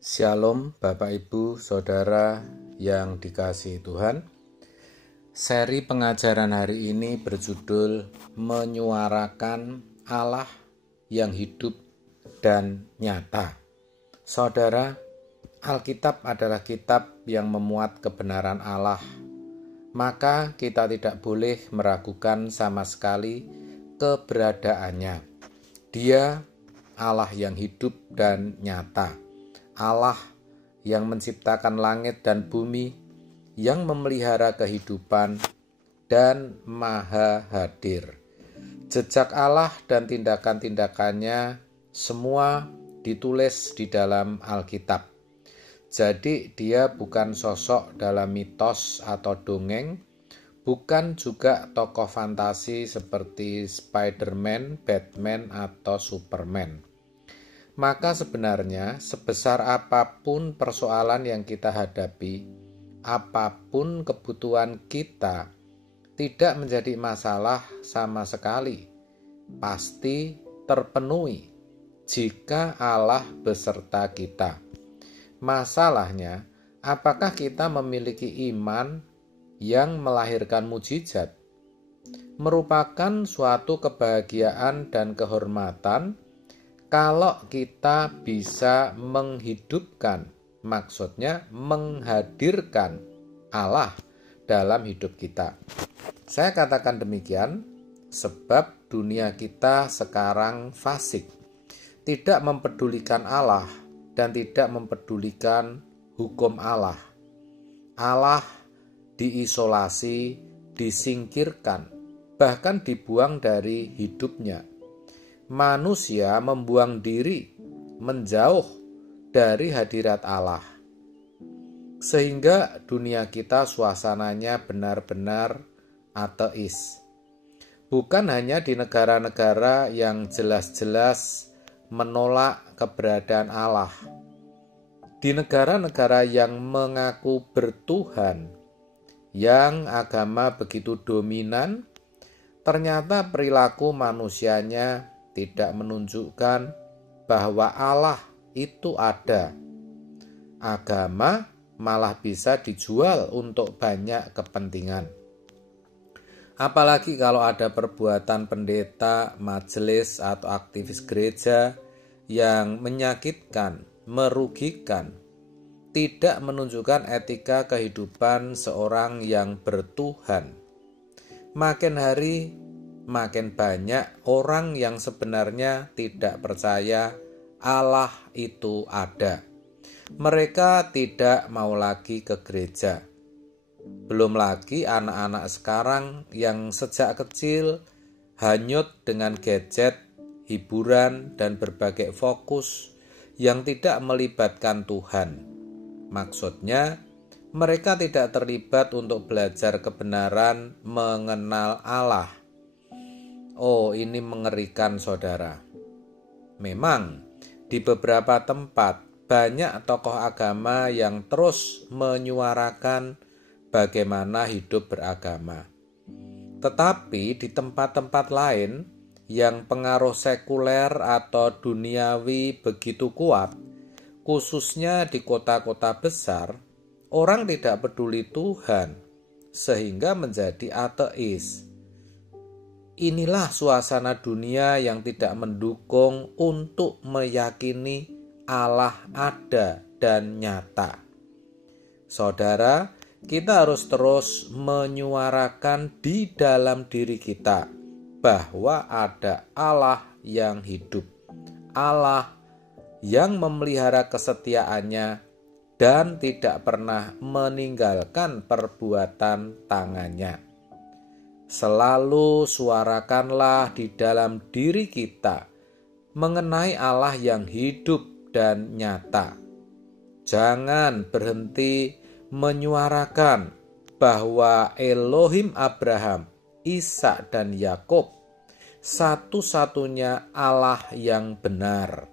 Shalom Bapak Ibu Saudara yang dikasihi Tuhan. Seri pengajaran hari ini berjudul Menyuarakan Allah yang hidup dan nyata. Saudara, Alkitab adalah kitab yang memuat kebenaran Allah. Maka kita tidak boleh meragukan sama sekali keberadaannya. Dia Allah yang hidup dan nyata. Allah yang menciptakan langit dan bumi, yang memelihara kehidupan dan maha hadir. Jejak Allah dan tindakan-tindakannya semua ditulis di dalam Alkitab. Jadi dia bukan sosok dalam mitos atau dongeng, bukan juga tokoh fantasi seperti Spider-Man, Batman, atau Superman. Maka sebenarnya sebesar apapun persoalan yang kita hadapi, apapun kebutuhan kita, tidak menjadi masalah sama sekali. Pasti terpenuhi jika Allah beserta kita. Masalahnya, apakah kita memiliki iman yang melahirkan mukjizat? Merupakan suatu kebahagiaan dan kehormatan kalau kita bisa menghidupkan, maksudnya menghadirkan Allah dalam hidup kita. Saya katakan demikian sebab dunia kita sekarang fasik, tidak mempedulikan Allah dan tidak mempedulikan hukum Allah. Allah diisolasi, disingkirkan, bahkan dibuang dari hidupnya. Manusia membuang diri, menjauh dari hadirat Allah. Sehingga dunia kita suasananya benar-benar ateis. Bukan hanya di negara-negara yang jelas-jelas menolak keberadaan Allah. Di negara-negara yang mengaku bertuhan, yang agama begitu dominan, ternyata perilaku manusianya tidak menunjukkan bahwa Allah itu ada. Agama malah bisa dijual untuk banyak kepentingan. Apalagi kalau ada perbuatan pendeta, majelis, atau aktivis gereja yang menyakitkan, merugikan, tidak menunjukkan etika kehidupan seorang yang bertuhan. Makin hari makin banyak orang yang sebenarnya tidak percaya Allah itu ada. Mereka tidak mau lagi ke gereja. Belum lagi anak-anak sekarang yang sejak kecil hanyut dengan gadget, hiburan, dan berbagai fokus yang tidak melibatkan Tuhan. Maksudnya, mereka tidak terlibat untuk belajar kebenaran mengenal Allah. Oh, ini mengerikan saudara. Memang di beberapa tempat banyak tokoh agama yang terus menyuarakan bagaimana hidup beragama. Tetapi di tempat-tempat lain yang pengaruh sekuler atau duniawi begitu kuat, khususnya di kota-kota besar, orang tidak peduli Tuhan sehingga menjadi ateis. Inilah suasana dunia yang tidak mendukung untuk meyakini Allah ada dan nyata. Saudara, kita harus terus menyuarakan di dalam diri kita bahwa ada Allah yang hidup, Allah yang memelihara kesetiaannya dan tidak pernah meninggalkan perbuatan tangannya. Selalu suarakanlah di dalam diri kita mengenai Allah yang hidup dan nyata. Jangan berhenti menyuarakan bahwa Elohim Abraham, Ishak, dan Yakub satu-satunya Allah yang benar,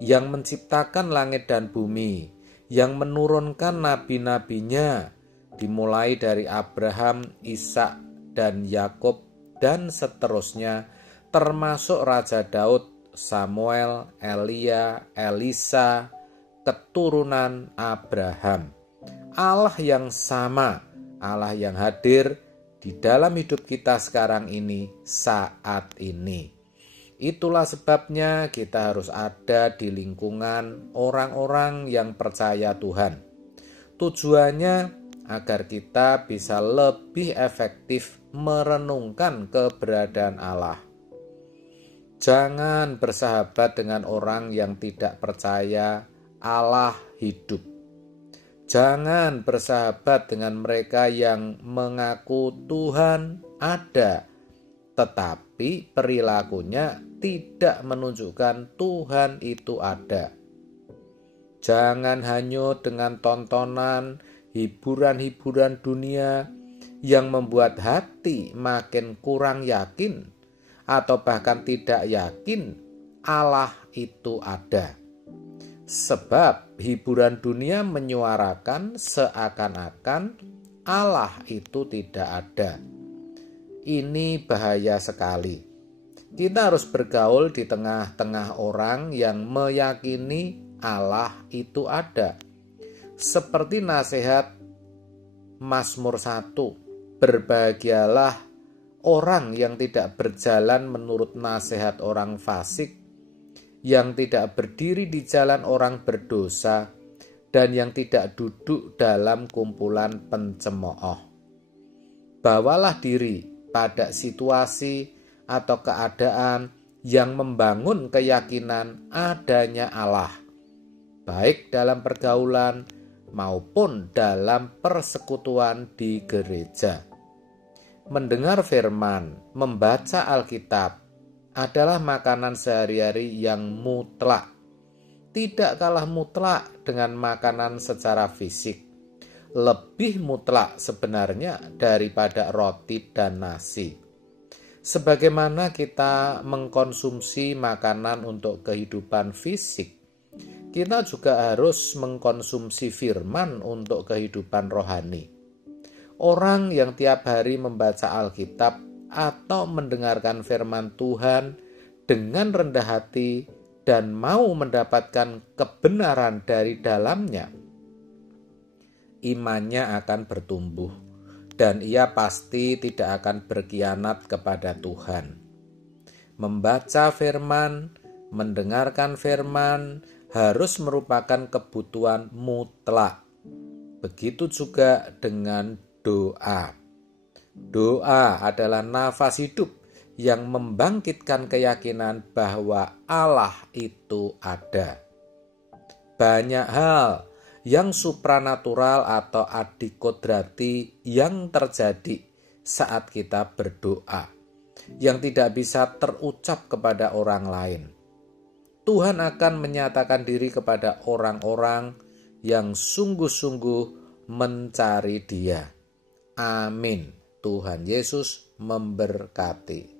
yang menciptakan langit dan bumi, yang menurunkan nabi-nabinya, dimulai dari Abraham, Ishak, dan Yakub, dan seterusnya, termasuk Raja Daud, Samuel, Elia, Elisa, keturunan Abraham. Allah yang sama, Allah yang hadir di dalam hidup kita sekarang ini, saat ini. Itulah sebabnya kita harus ada di lingkungan orang-orang yang percaya Tuhan. Tujuannya agar kita bisa lebih efektif merenungkan keberadaan Allah. Jangan bersahabat dengan orang yang tidak percaya Allah hidup. Jangan bersahabat dengan mereka yang mengaku Tuhan ada, tetapi perilakunya tidak menunjukkan Tuhan itu ada. Jangan hanyut dengan tontonan hiburan-hiburan dunia yang membuat hati makin kurang yakin atau bahkan tidak yakin Allah itu ada. Sebab hiburan dunia menyuarakan seakan-akan Allah itu tidak ada. Ini bahaya sekali. Kita harus bergaul di tengah-tengah orang yang meyakini Allah itu ada. Seperti nasihat Mazmur 1, berbahagialah orang yang tidak berjalan menurut nasihat orang fasik, yang tidak berdiri di jalan orang berdosa, dan yang tidak duduk dalam kumpulan pencemooh. Bawalah diri pada situasi atau keadaan yang membangun keyakinan adanya Allah, baik dalam pergaulan maupun dalam persekutuan di gereja. Mendengar firman, membaca Alkitab adalah makanan sehari-hari yang mutlak. Tidak kalah mutlak dengan makanan secara fisik. Lebih mutlak sebenarnya daripada roti dan nasi. Sebagaimana kita mengkonsumsi makanan untuk kehidupan fisik, kita juga harus mengkonsumsi firman untuk kehidupan rohani. Orang yang tiap hari membaca Alkitab atau mendengarkan firman Tuhan dengan rendah hati dan mau mendapatkan kebenaran dari dalamnya, imannya akan bertumbuh dan ia pasti tidak akan berkhianat kepada Tuhan. Membaca firman, mendengarkan firman harus merupakan kebutuhan mutlak. Begitu juga dengan doa. Doa adalah nafas hidup yang membangkitkan keyakinan bahwa Allah itu ada. Banyak hal yang supranatural atau adikodrati yang terjadi saat kita berdoa, yang tidak bisa terucap kepada orang lain. Tuhan akan menyatakan diri kepada orang-orang yang sungguh-sungguh mencari Dia. Amin. Tuhan Yesus memberkati.